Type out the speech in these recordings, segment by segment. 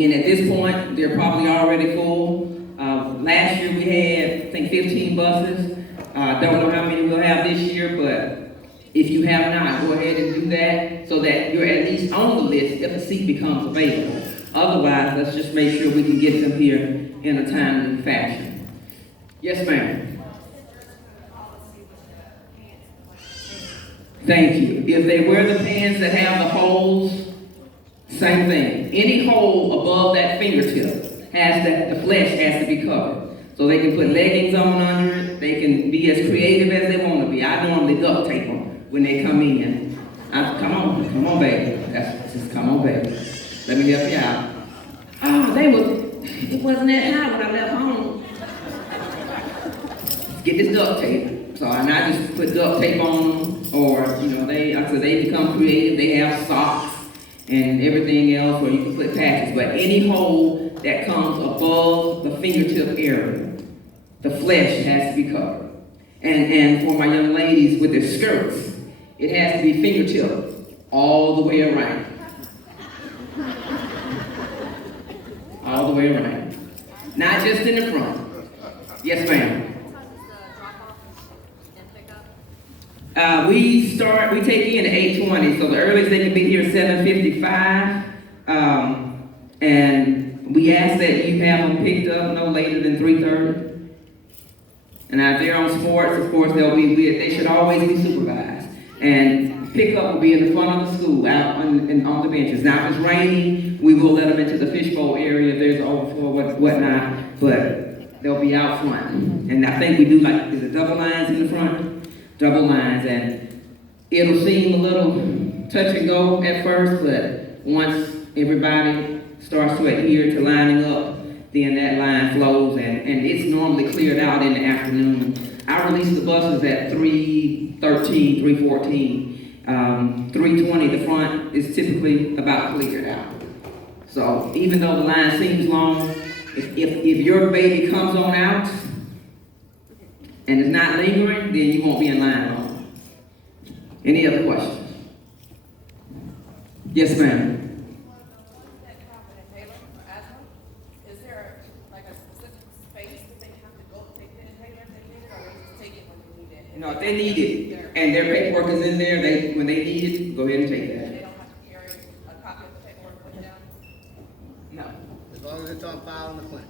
And at this point, they're probably already full. Last year we had, I think, 15 buses. Don't know how many we'll have this year, but if you have not, go ahead and do that so that you're at least on the list if a seat becomes available. Otherwise, let's just make sure we can get them here in a timely fashion. Yes, ma'am. Thank you. If they wear the pants that have the holes, same thing. Any hole above that fingertip the flesh has to be covered. So they can put leggings on under it. They can be as creative as they want to be. I normally duct tape them when they come in. Come on, baby. Just come on, baby. Let me help you out. It wasn't that high when I left home. Get this duct tape. So I just put duct tape on them, or they become creative. They have socks and everything else where you can put patches. But any hole that comes above the fingertip area, the flesh has to be covered. And for my young ladies with their skirts, it has to be fingertip all the way around. All the way around. Not just in the front. Yes, ma'am. We take in at 8:20, so the earliest they can be here is 7:55. And we ask that you have them picked up no later than 3:30. And if they're on sports, of course, they should always be supervised. And pickup will be in the front of the school, out on the benches. Now, if it's raining, we will let them into the fishbowl area if there's overflow, whatnot, but they'll be out front. And I think we do is it double lines in the front? Double lines, and it'll seem a little touch and go at first, but once everybody starts to adhere to lining up, then that line flows, and it's normally cleared out in the afternoon. I release the buses at 3:13, 3:14. 3:20, the front is typically about cleared out. So even though the line seems long, if your baby comes on out and it's not lingering, then you won't be in line long. Any other questions? Yes, ma'am. No, if they need it, and their paperwork is in there, when they need it, go ahead and take that. They don't have to carry a copy of the paperwork with them? No. As long as it's on file in the clinic.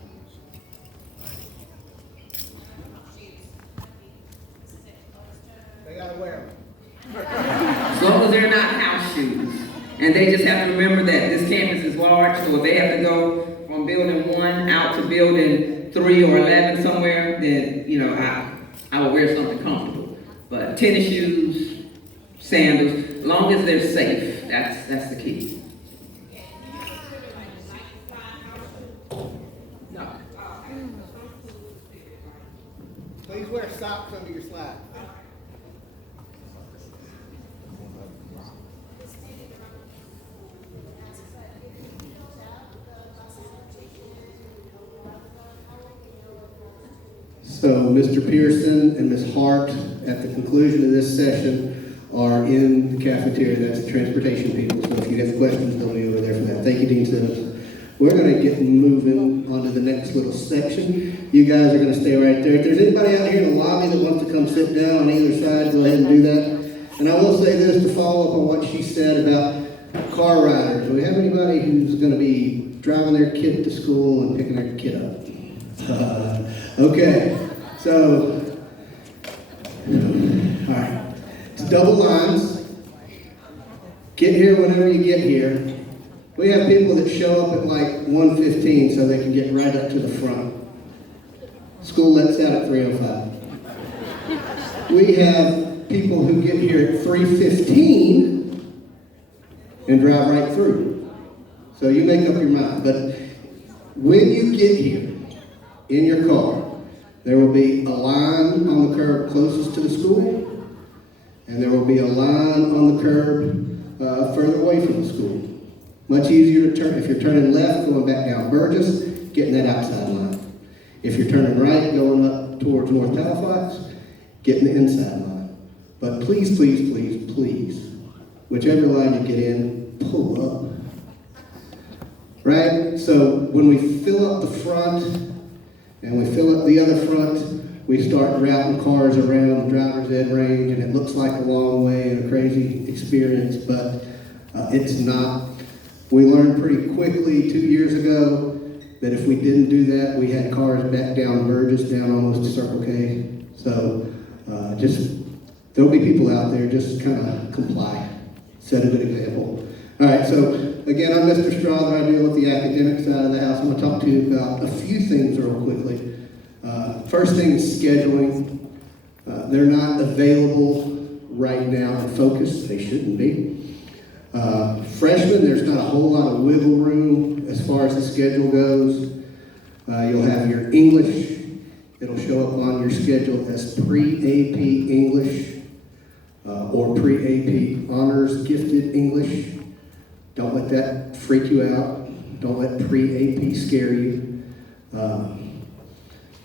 They gotta wear them. As long as they're not house shoes. And they just have to remember that this campus is large, so if they have to go from building 1 out to building 3 or 11 somewhere, then, I will wear something comfortable. But tennis shoes, sandals, as long as they're safe, that's the key. No. Please wear socks under your slide. So Mr. Pearson and Ms. Hart, at the conclusion of this session, are in the cafeteria. That's the transportation people. So if you have questions, they'll be over there for that. Thank you, Dean Simmons. We're going to get moving on to the next little section. You guys are going to stay right there. If there's anybody out here in the lobby that wants to come sit down on either side, go ahead and do that. And I will say this to follow up on what she said about car riders. Do we have anybody who's going to be driving their kid to school and picking their kid up? Okay. So, all right. It's double lines. Get here whenever you get here. We have people that show up at like 1:15 so they can get right up to the front. School lets out at 3:05. We have people who get here at 3:15 and drive right through. So you make up your mind. But when you get here in your car, there will be a line on the curb closest to the school, and there will be a line on the curb further away from the school. Much easier to turn. If you're turning left, going back down Burgess, getting that outside line. If you're turning right, going up towards North Halifax, getting the inside line. But please, please, please, please, whichever line you get in, pull up. right? So when we fill up the front and we fill up the other front, we start routing cars around the driver's ed range, and it looks like a long way and a crazy experience, but it's not. We learned pretty quickly 2 years ago that if we didn't do that, we had cars back down Burgess, down almost to Circle K. So there'll be people out there, just kind of comply, set a good example. All right, so again, I'm Mr. Strother. I deal with the academic side of the house. I'm going to talk to you about a few things real quickly. First thing is scheduling. They're not available right now in focus. They shouldn't be. Freshmen, there's not a whole lot of wiggle room as far as the schedule goes. You'll have your English. It'll show up on your schedule as pre-AP English or pre-AP Honors Gifted English. Don't let that freak you out. Don't let pre-AP scare you.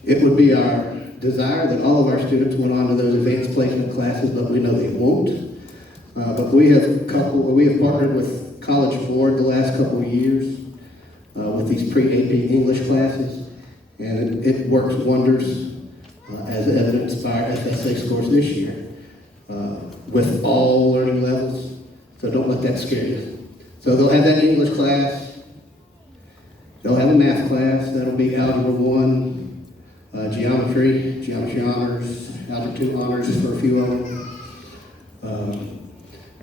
It would be our desire that all of our students went on to those advanced placement classes, but we know they won't. But we have partnered with College Board the last couple of years with these pre-AP English classes, and it works wonders, as evidenced by our FSA scores this year, with all learning levels. So don't let that scare you. So they'll have that English class. They'll have a math class. That'll be Algebra 1, Geometry Honors, Algebra 2 Honors for a few of them.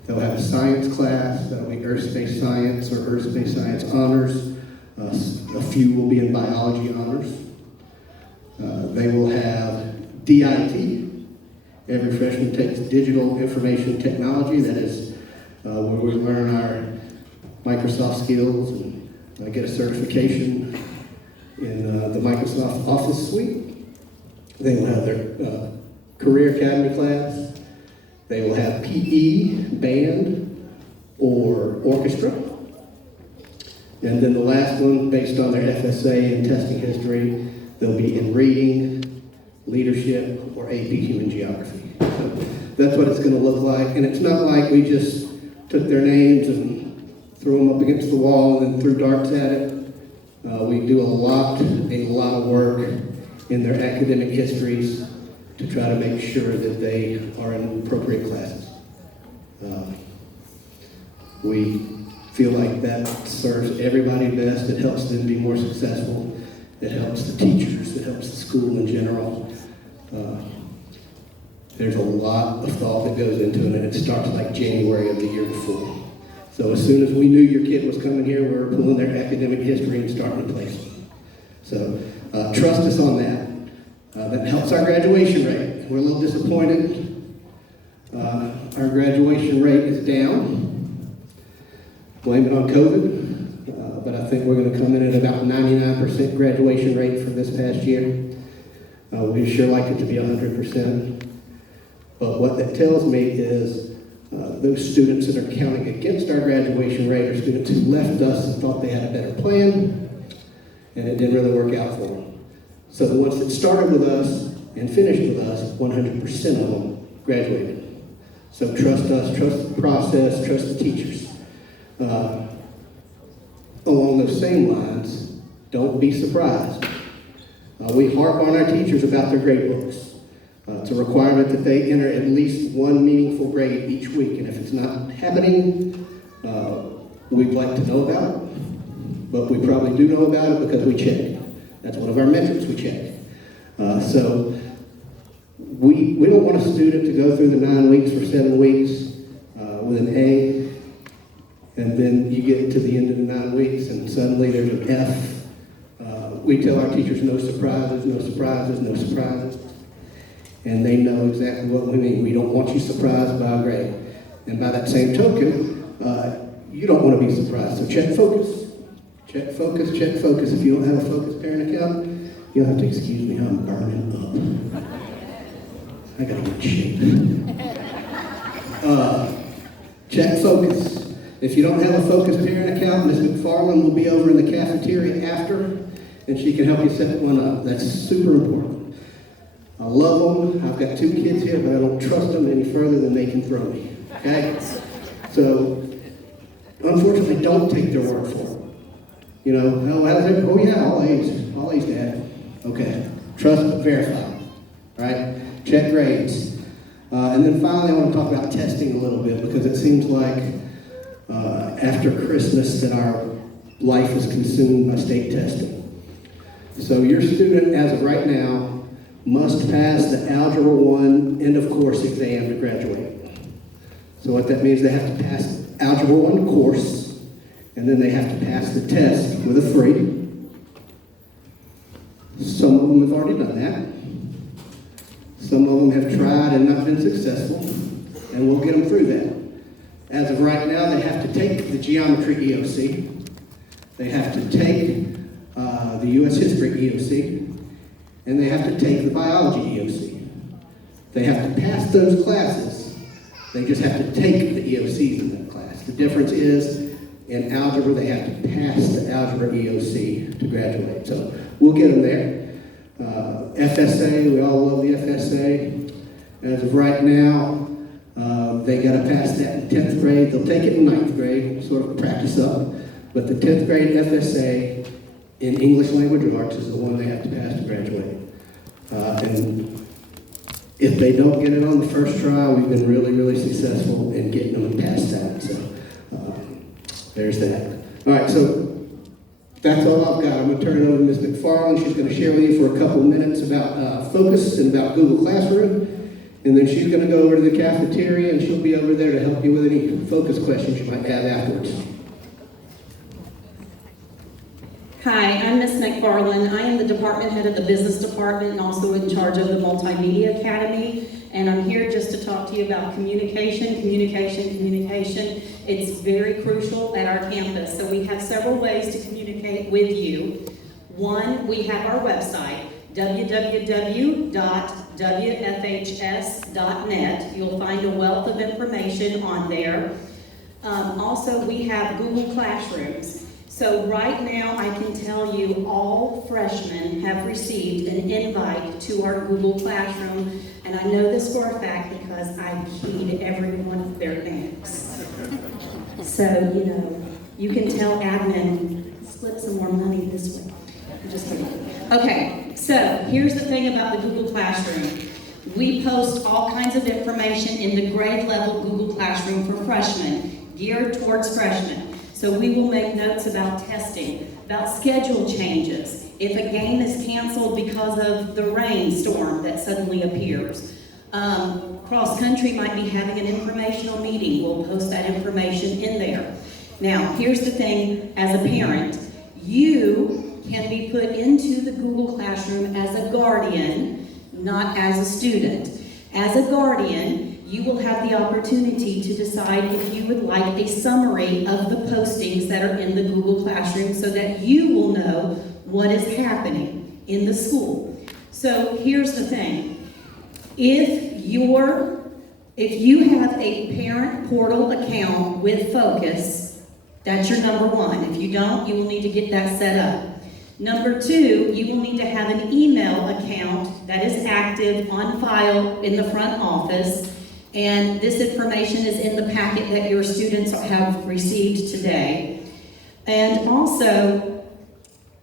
They'll have a science class. That'll be Earth-Space Science or Earth-Space Science Honors. A few will be in Biology Honors. They will have DIT. Every freshman takes Digital Information Technology. That is where we learn our Microsoft skills and get a certification in the Microsoft Office suite. They will have their Career Academy class. They will have PE, band, or orchestra. And then the last one, based on their FSA and testing history, they'll be in reading, leadership, or AP Human Geography. So that's what it's going to look like. And it's not like we just took their names and threw them up against the wall and then threw darts at it. We do a lot of work in their academic histories to try to make sure that they are in appropriate classes. We feel like that serves everybody best. It helps them be more successful. It helps the teachers. It helps the school in general. There's a lot of thought that goes into it, and it starts like January of the year before. So as soon as we knew your kid was coming here, we were pulling their academic history and starting to place them. So trust us on that. That helps our graduation rate. We're a little disappointed. Our graduation rate is down. Blame it on COVID, but I think we're going to come in at about 99% graduation rate for this past year. We sure like it to be 100%. But what that tells me is those students that are counting against our graduation rate are students who left us and thought they had a better plan, and it didn't really work out for them. So the ones that started with us and finished with us, 100% of them graduated. So trust us, trust the process, trust the teachers. Along those same lines, don't be surprised. We harp on our teachers about their grade books. It's a requirement that they enter at least one meaningful grade each week, and if it's not happening, we'd like to know about it, but we probably do know about it because we check. That's one of our metrics we check. So we don't want a student to go through the 9 weeks or 7 weeks with an A, and then you get to the end of the 9 weeks and suddenly there's an F. We tell our teachers no surprises, no surprises, no surprises. And they know exactly what we mean. We don't want you surprised by a grade. And by that same token, you don't want to be surprised. So check focus. Check focus, check focus. If you don't have a focus parent account, you'll have to excuse me, I'm burning up. I gotta get in shape. Check focus. If you don't have a focus parent account, Ms. McFarland will be over in the cafeteria after, and she can help you set one up. That's super important. I love them. I've got 2 kids here, but I don't trust them any further than they can throw me. Okay? So, unfortunately, don't take their word for it. You know, oh, how's it? Oh yeah, all A's, Dad. Okay, trust but verify, right? Check grades. And then finally, I want to talk about testing a little bit because it seems like after Christmas that our life is consumed by state testing. So your student, as of right now, must pass the Algebra 1 end of course exam to graduate. So what that means, they have to pass Algebra 1 course, and then they have to pass the test with a 3. Some of them have already done that. Some of them have tried and not been successful, and we'll get them through that. As of right now, they have to take the Geometry EOC. They have to take the U.S. History EOC, and they have to take the Biology EOC. They have to pass those classes. They just have to take the EOCs in that class. The difference is, in algebra, they have to pass the Algebra EOC to graduate. So we'll get them there. FSA, we all love the FSA. As of right now, they got to pass that in 10th grade. They'll take it in 9th grade, sort of practice up. But the 10th grade FSA in English Language Arts is the one they have to pass to graduate. And if they don't get it on the first try, we've been really, really successful in getting them past that. So there's that. All right, so that's all I've got. I'm going to turn it over to Ms. McFarland. She's going to share with you for a couple minutes about Focus and about Google Classroom. And then she's going to go over to the cafeteria, and she'll be over there to help you with any Focus questions you might have afterwards. Hi, I'm Ms. McFarland. I am the department head of the business department and also in charge of the Multimedia Academy. And I'm here just to talk to you about communication. It's very crucial at our campus. So we have several ways to communicate with you. One, we have our website, www.wfhs.net. You'll find a wealth of information on there. Also, we have Google Classrooms. So right now, I can tell you all freshmen have received an invite to our Google Classroom, and I know this for a fact because I've keyed every one of their names. So, you know, you can tell admin, slip some more money this way. I'm just kidding. Okay, so here's the thing about the Google Classroom. We post all kinds of information in the grade level Google Classroom for freshmen, geared towards freshmen. So we will make notes about testing, about schedule changes, if a game is canceled because of the rainstorm that suddenly appears. Cross country might be having an informational meeting. We'll post that information in there. Now, here's the thing, as a parent, you can be put into the Google Classroom as a guardian, not as a student. As a guardian, you will have the opportunity to decide if you would like a summary of the postings that are in the Google Classroom so that you will know what is happening in the school. So here's the thing. If you have a parent portal account with Focus, that's your number one. If you don't, you will need to get that set up. Number two, you will need to have an email account that is active on file in the front office. And this information is in the packet that your students have received today. And also,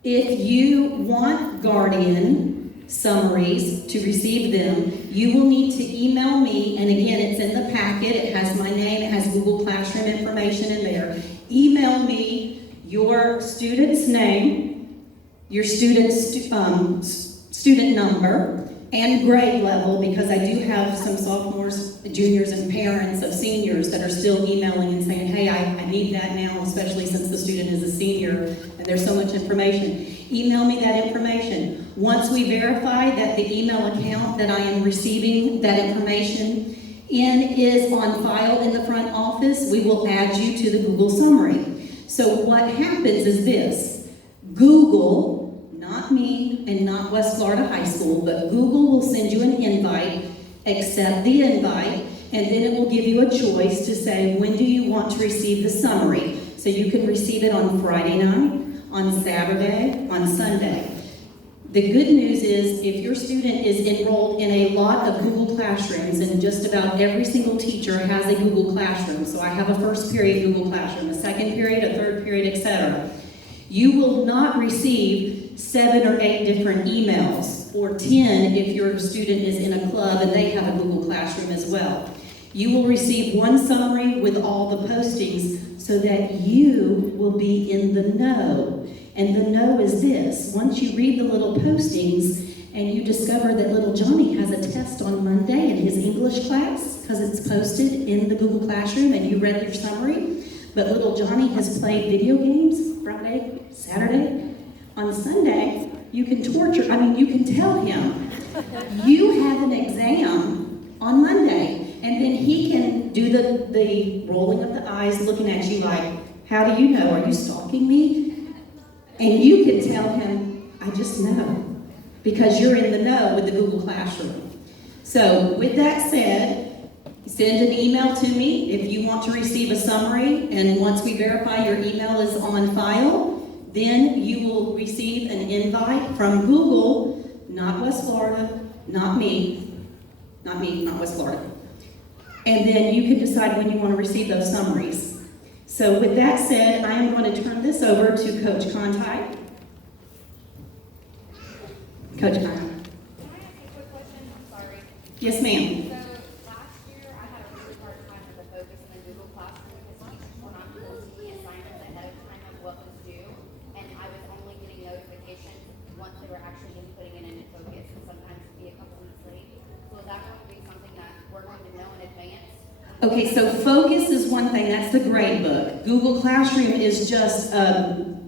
if you want Guardian summaries to receive them, you will need to email me, and again, it's in the packet, it has my name, it has Google Classroom information in there. Email me your student's name, your student's student number, and grade level, because I do have some sophomores, juniors, and parents of seniors that are still emailing and saying, hey, I need that now, especially since the student is a senior and there's so much information. Email me that information. Once we verify that the email account that I am receiving that information in is on file in the front office, we will add you to the Google summary. So what happens is this: Google, not me and not West Florida High School, but Google will send you an invite, accept the invite, and then it will give you a choice to say, when do you want to receive the summary? So you can receive it on Friday night, on Saturday, on Sunday. The good news is, if your student is enrolled in a lot of Google Classrooms, and just about every single teacher has a Google Classroom, so I have a first period Google Classroom, a second period, a third period, etc. You will not receive 7 or 8 different emails, or 10 if your student is in a club and they have a Google Classroom as well. You will receive one summary with all the postings so that you will be in the know. And the know is this: once you read the little postings and you discover that little Johnny has a test on Monday in his English class because it's posted in the Google Classroom and you read their summary, but little Johnny has played video games Friday, Saturday, on Sunday, you can you can tell him, you have an exam on Monday, and then he can do the rolling of the eyes, looking at you like, how do you know? Are you stalking me? And you can tell him, I just know, because you're in the know with the Google Classroom. So with that said, send an email to me if you want to receive a summary, and once we verify your email is on file, then you will receive an invite from Google, not West Florida, not me, not West Florida. And then you can decide when you want to receive those summaries. So with that said, I am going to turn this over to Coach Conti. Coach Conti. Can I ask a quick question? I'm sorry. Yes, ma'am. So last year, I had a really hard time with the focus in the Google Classroom because teachers were not posting the assignments ahead of time of what was due, and I was only getting notifications once they were actually inputting it into focus, and sometimes it'd be a couple weeks late. So is that going to be something that we're going to know in advance? Okay, so Focus is one thing, that's the grade book. Google Classroom is just,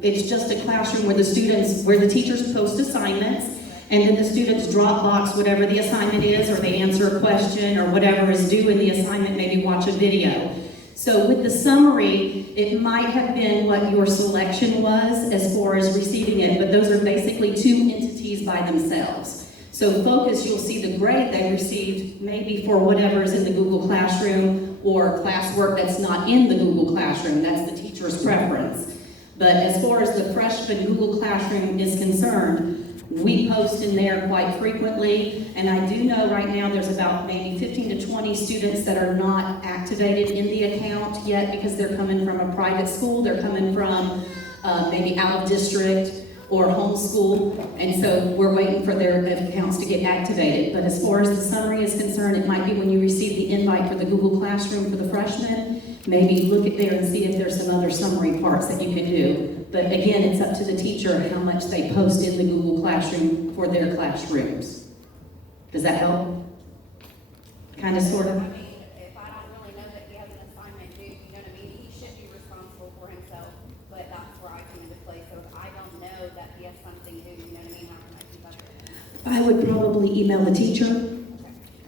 it's just a classroom where the teachers post assignments, and then the students Dropbox whatever the assignment is, or they answer a question, or whatever is due in the assignment, maybe watch a video. So with the summary, it might have been what your selection was as far as receiving it, but those are basically 2 entities by themselves. So Focus, you'll see the grade they received maybe for whatever is in the Google Classroom or classwork that's not in the Google Classroom. That's the teacher's preference. But as far as the freshman Google Classroom is concerned, we post in there quite frequently, and I do know right now there's about maybe 15 to 20 students that are not activated in the account yet because they're coming from a private school, they're coming from maybe out of district or homeschool, and so we're waiting for their accounts to get activated. But as far as the summary is concerned, it might be when you receive the invite for the Google Classroom for the freshmen, maybe look at there and see if there's some other summary parts that you can do. But again, it's up to the teacher how much they post in the Google Classroom for their classrooms. Does that help? Kind of, sort of? I mean, if I don't really know that he has an assignment due, you know what I mean? He should be responsible for himself, but that's where I come into play. So if I don't know that he has something due, you know what I mean? How can I keep up with it? I would probably email the teacher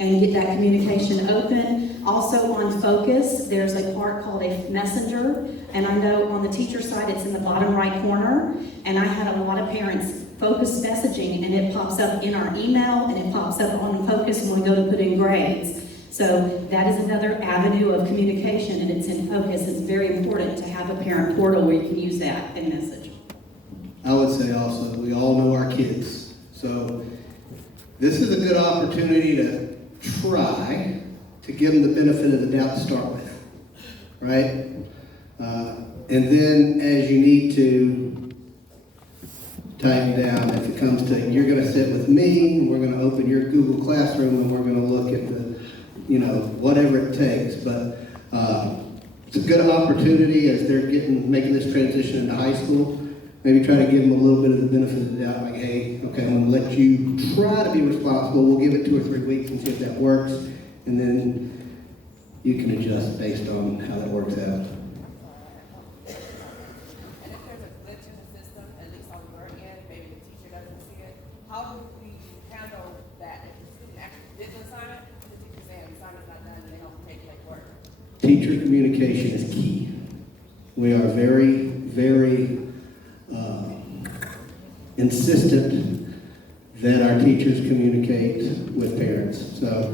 and get that communication open. Also on Focus, there's a part called a messenger, and I know on the teacher side it's in the bottom right corner, and I had a lot of parents Focus messaging, and it pops up in our email, and it pops up on Focus when we go to put in grades. So that is another avenue of communication, and it's in Focus. It's very important to have a parent portal where you can use that and message. I would say also, we all know our kids. So this is a good opportunity to try to give them the benefit of the doubt to start with, right? And then as you need to tighten down, if it comes to, you're gonna sit with me, and we're gonna open your Google Classroom, and we're gonna look at the, whatever it takes. But it's a good opportunity as they're making this transition into high school. Maybe try to give them a little bit of the benefit of the doubt, like, hey, okay, I'm gonna let you try to be responsible. We'll give it 2 or 3 weeks and see if that works. And then you can adjust based on how that works out. And if there's a glitch in the system, at least on your end, maybe the teacher doesn't see it, how would we handle that if the student actually did the assignment, and the teacher saying the assignment's not done and they don't take like work? Teacher communication is key. We are very, very insistent that our teachers communicate with parents. So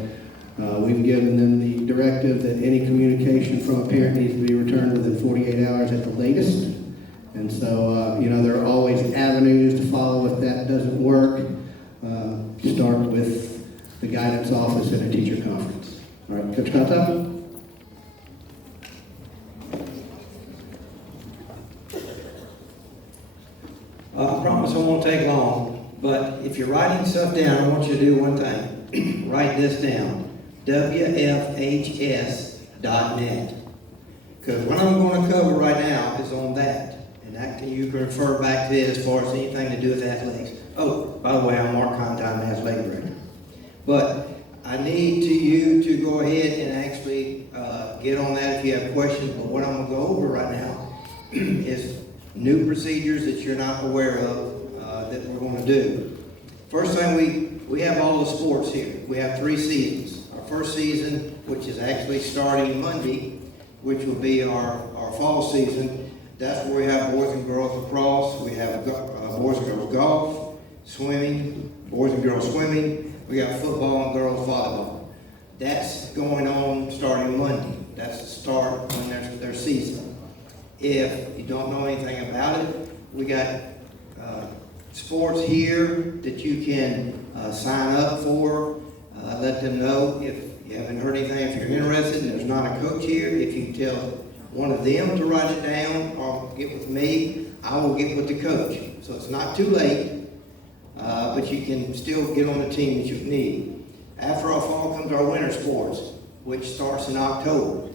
we've given them the directive that any communication from a parent needs to be returned within 48 hours at the latest. And so, there are always avenues to follow if that doesn't work. Start with the guidance office at a teacher conference. All right, Coach Kata? won't take long, but if you're writing stuff down, I want you to do one thing. Write this down, wfhs.net. Because what I'm going to cover right now is on that. And that you can refer back to it as far as anything to do with athletics. Oh, by the way, I'm Mark Contime, athletic director. But I need you to go ahead and actually get on that if you have questions. But what I'm going to go over right now is new procedures that you're not aware of that we're going to do. First thing, we have all the sports here. We have 3 seasons. Our first season, which is actually starting Monday, which will be our fall season. That's where we have boys and girls lacrosse. We have boys and girls golf, swimming, boys and girls swimming. We got football and girls volleyball. That's going on starting Monday. That's the start on their season. If you don't know anything about it, we got sports here that you can sign up for. Let them know if you haven't heard anything. If you're interested and there's not a coach here, if you can tell one of them to write it down or get with me, I will get with the coach. So it's not too late, but you can still get on the team that you need. After our fall comes our winter sports, which starts in October.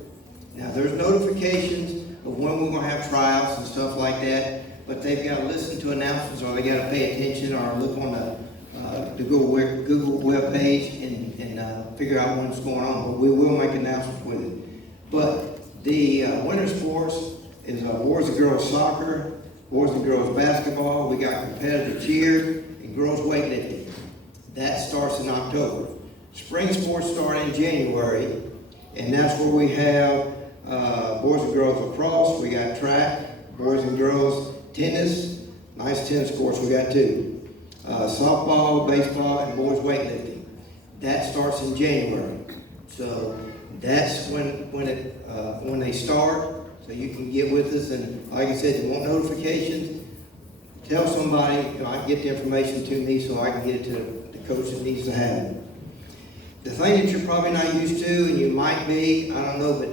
Now there's notifications of when we're going to have tryouts and stuff like that, but they've got to listen to announcements or they got to pay attention or look on the Google web page and figure out what's going on. But we will make announcements with it. But the winter sports is boys and girls soccer, boys and girls basketball. We got competitive cheer and girls weightlifting. That starts in October. Spring sports start in January, and that's where we have boys and girls lacrosse. We got track, boys and girls tennis, nice tennis courts we got too. Softball, baseball, and boys weightlifting. That starts in January. So that's when they start. So you can get with us, and like I said, you want notifications, tell somebody, I can get the information to me so I can get it to the coach that needs to have it. The thing that you're probably not used to, and you might be, I don't know, but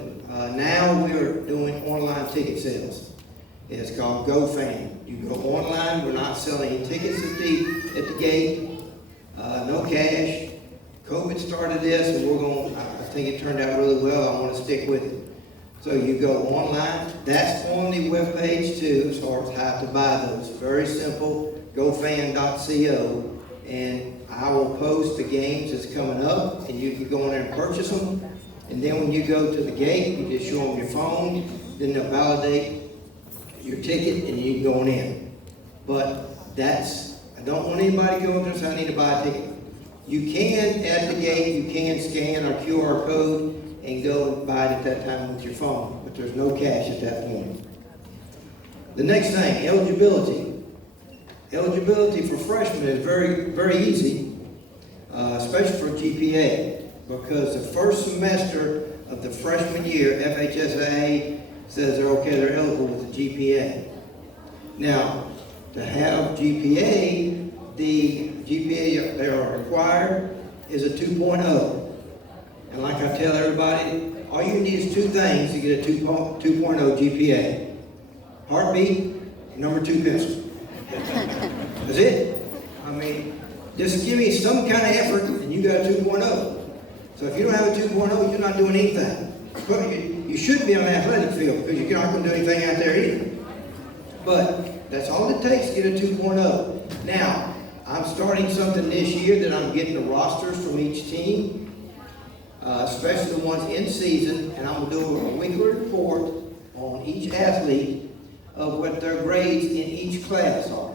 now we're doing online ticket sales. It's called GoFan. You go online. We're not selling any tickets at the gate. No cash. COVID started this, and I think it turned out really well. I want to stick with it. So you go online. That's on the webpage too, as far as how to buy those. Very simple. GoFan.co, and I will post the games that's coming up, and you can go in there and purchase them. And then when you go to the gate, you just show them your phone. Then they'll validate your ticket, and you can go on in. But I don't want anybody going there and saying I need to buy a ticket. You can, at the gate, you can scan our QR code and go and buy it at that time with your phone, but there's no cash at that point. The next thing, eligibility. Eligibility for freshmen is very, very easy, especially for GPA, because the first semester of the freshman year, FHSAA says they're eligible with the GPA. Now, to have GPA, the GPA they are required is a 2.0. And like I tell everybody, all you need is 2 things to get a 2.0 GPA. Heartbeat, number 2 pencil. That's it. I mean, just give me some kind of effort and you got a 2.0. So if you don't have a 2.0, you're not doing anything. You should be on the athletic field because you're not going to do anything out there either. But that's all it takes to get a 2.0. Now, I'm starting something this year that I'm getting the rosters from each team, especially the ones in season, and I'm going to do a weekly report on each athlete of what their grades in each class are.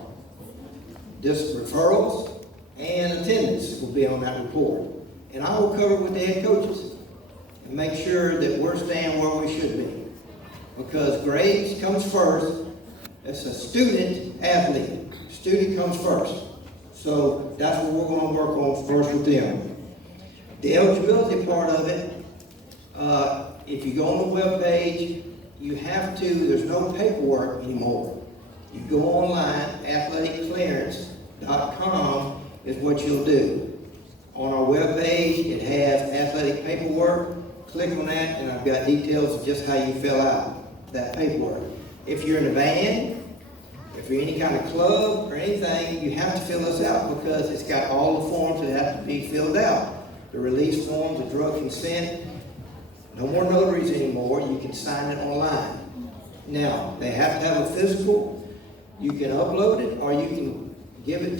Just referrals and attendance will be on that report. And I will cover it with the head coaches and make sure that we're staying where we should be. Because grades comes first. It's a student athlete. Student comes first. So that's what we're going to work on first with them. The eligibility part of it, if you go on the web page, you have to, there's no paperwork anymore. You go online, athleticclearance.com is what you'll do. On our web page, it has athletic paperwork. Click on that, and I've got details of just how you fill out that paperwork. If you're in a band, if you're any kind of club or anything, you have to fill this out because it's got all the forms that have to be filled out. The release form, the drug consent, no more notaries anymore, you can sign it online. Now, they have to have a physical, you can upload it or you can give it,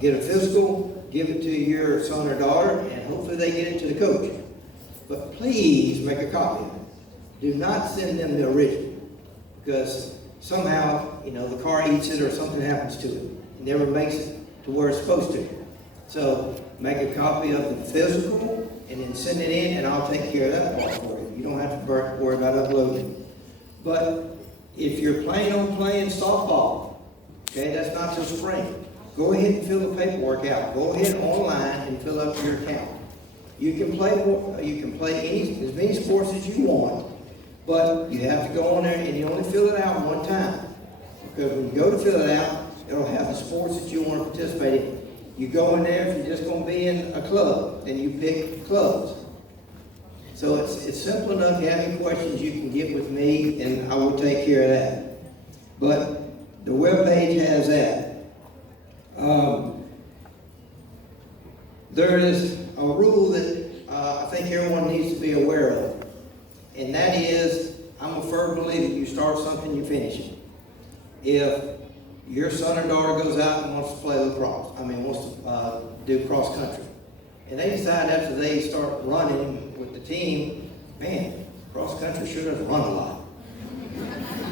get a physical, give it to your son or daughter, and hopefully they get it to the coach. But please make a copy of it. Do not send them the original, because somehow, the car eats it or something happens to it. It never makes it to where it's supposed to. So make a copy of the physical and then send it in, and I'll take care of that part for you. You don't have to worry about uploading. But if you're planning on playing softball, okay, that's not till spring, go ahead and fill the paperwork out. Go ahead online and fill up your account. You can play as many sports as you want, but you have to go on there and you only fill it out one time. Because when you go to fill it out, it'll have the sports that you want to participate in. You go in there, if you're just going to be in a club, then you pick clubs. So it's simple enough. If you have any questions, you can get with me and I will take care of that. But the webpage has that. There is a rule that I think everyone needs to be aware of. And that is, I'm a firm believer, you start something, you finish it. If your son or daughter goes out and wants to play lacrosse, wants to do cross country, and they decide after they start running with the team, man, cross country sure does run a lot.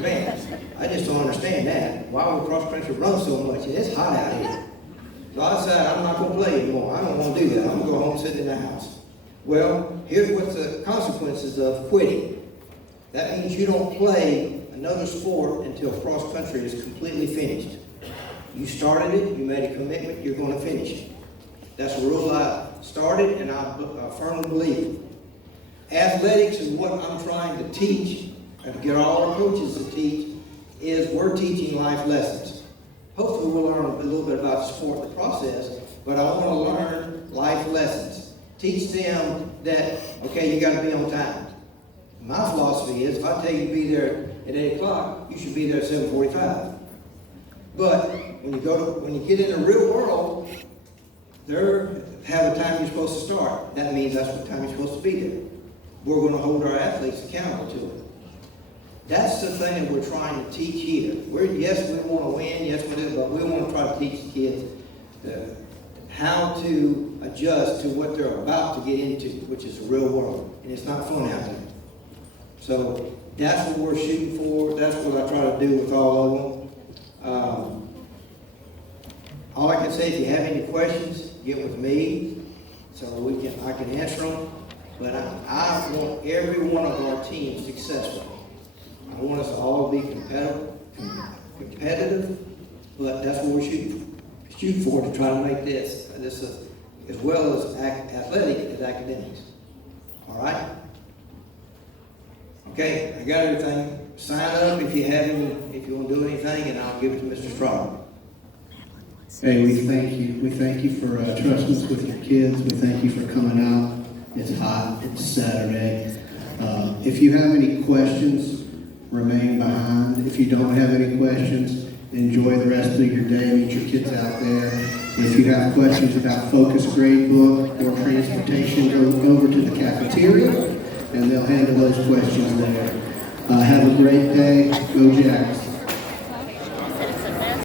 Man, I just don't understand that. Why would cross country run so much? And it's hot out here. So I decided I'm not going to play anymore. I don't want to do that. I'm going to go home and sit in the house. Well, here's what the consequences of quitting. That means you don't play another sport until cross country is completely finished. You started it, you made a commitment, you're going to finish it. That's a rule I started and I firmly believe. Athletics and what I'm trying to teach, and to get all our coaches to teach, is we're teaching life lessons. Hopefully we'll learn a little bit about the sport, the process, but I want to learn life lessons. Teach them that, okay, you got to be on time. My philosophy is, if I tell you to be there at 8 o'clock, you should be there at 7:45. But when you get in the real world, there have a time you're supposed to start. That means that's what time you're supposed to be there. We're going to hold our athletes accountable to it. That's the thing that we're trying to teach here. Yes, we want to win, yes we do, but we want to try to teach the kids how to adjust to what they're about to get into, which is the real world. And it's not fun out there. So that's what we're shooting for. That's what I try to do with all of them. All I can say, if you have any questions, get with me so I can answer them. But I want every one of our teams successful. I want us to all be competitive, but that's what we're shooting for, to try to make this as well as athletic as academics. All right? Okay, I got everything. Sign up if you want to do anything, and I'll give it to Mr. Strong. Hey, we thank you. We thank you for trusting us with your kids. We thank you for coming out. It's hot. It's Saturday. If you have any questions, remain behind. If you don't have any questions, enjoy the rest of your day. Meet your kids out there. If you have questions about Focus Grade Book or transportation, go over to the cafeteria, and they'll handle those questions there. Have a great day. Go Jacks.